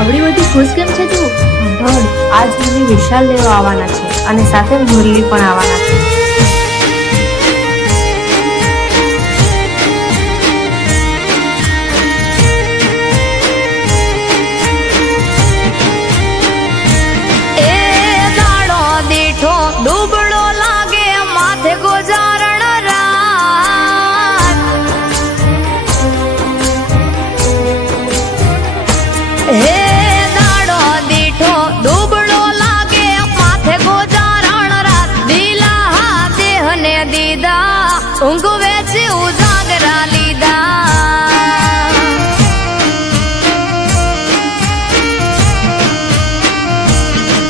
આવડી બધી ખુશ કેમ છે તું? સાંભળ, આજ મને વિશાલ લેવા આવવાના છે અને સાથે મુરલી પણ આવવાના છે. દુબળો લાગે માથે ગોજારણ રાત, હે દાડો દીઠો દુબળો લાગે માથે ગોજારણ રાત. દીલા હા દેહને દીધા ઊંઘ વેચી ઉજાગરા લીધા.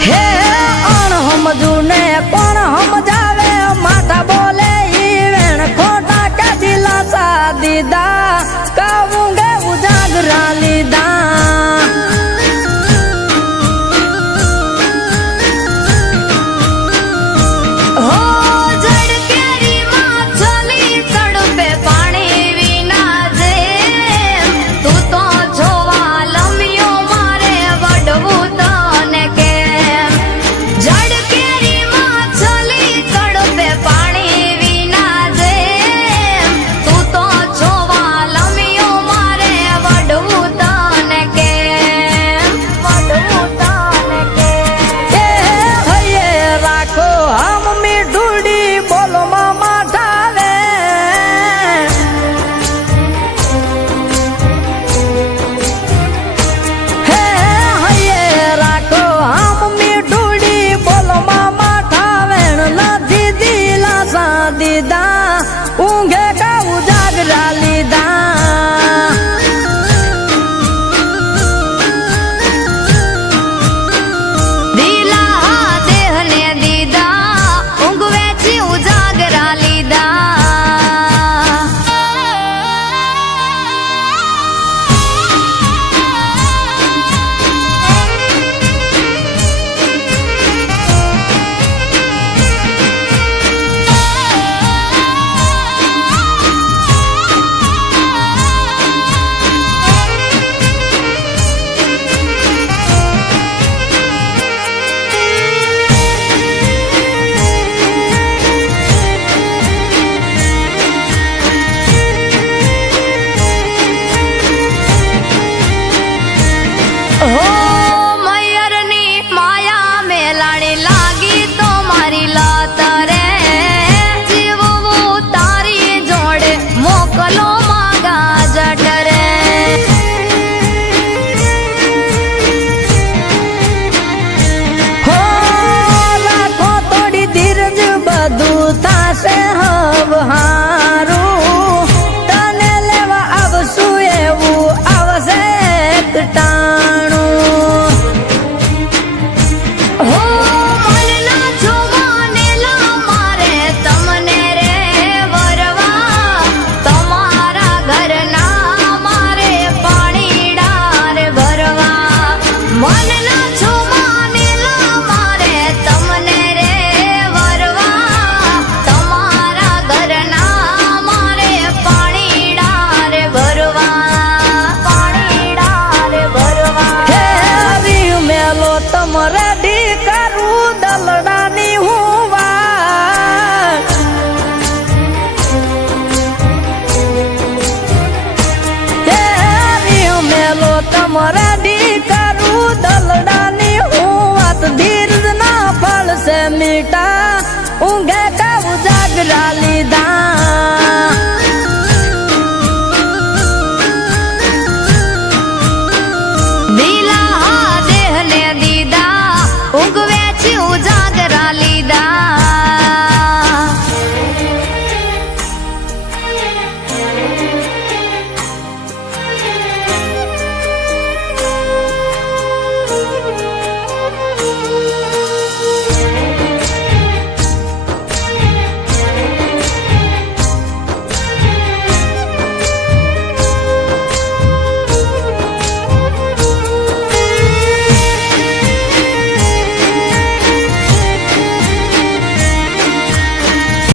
હે અણહમજુને કોણ સમજાવે, માથા બોલે ઈ વેણ ખોટા કે દિલાસા દીધા, કાવુંગે ઉજાગરા લીધા. હો જડ કેરી માં ચલી તડપે પાણી વિના જે, તું તો જોવા લમ્યો મારે વડવું તને કેમ. જડ કેરી માં ચલી તડપે પાણી વિના જે, તું તો જોવા લમ્યો મારે વડવું તને કેમ. વડવું તને કેમ. એ હૈયે રાખો હમ મીઠુડી બોલો મામા ઠાવે. હે હૈયે રાખો હમ મીઠુડી બોલો મામા ઠાવેણ. નથી દિલાસા દીધા ઊંઘે કા ઉજાગરા લીધા. દિલા દેહને દીધા ઊંઘ વેચી ઉજાગરા લીધા. હો મયરની માયા મેલાણી લાગી તો મારી લત રે, જીવવું તારી જોડે મોકલો માગા જટ રે. હો રાખો થોડી ધીરજ બધું થાશે હવે હારું, તને લેવા આવશું એવું આવશે એક ટાણું. હો મનના જોવાનેલા મારે તમને રે વરવા, તમારા ઘરના મારે પાણીડા રે ભરવા. મનના જોવાનેલા મારે તમને રે વરવા, તમારા ઘરના મારે પાણીડા રે ભરવા. પાણીડા રે ભરવા. હે હરી મેલો તમારે ડી કરું દલડાની હું વાત. હે હરી મેલો તમારે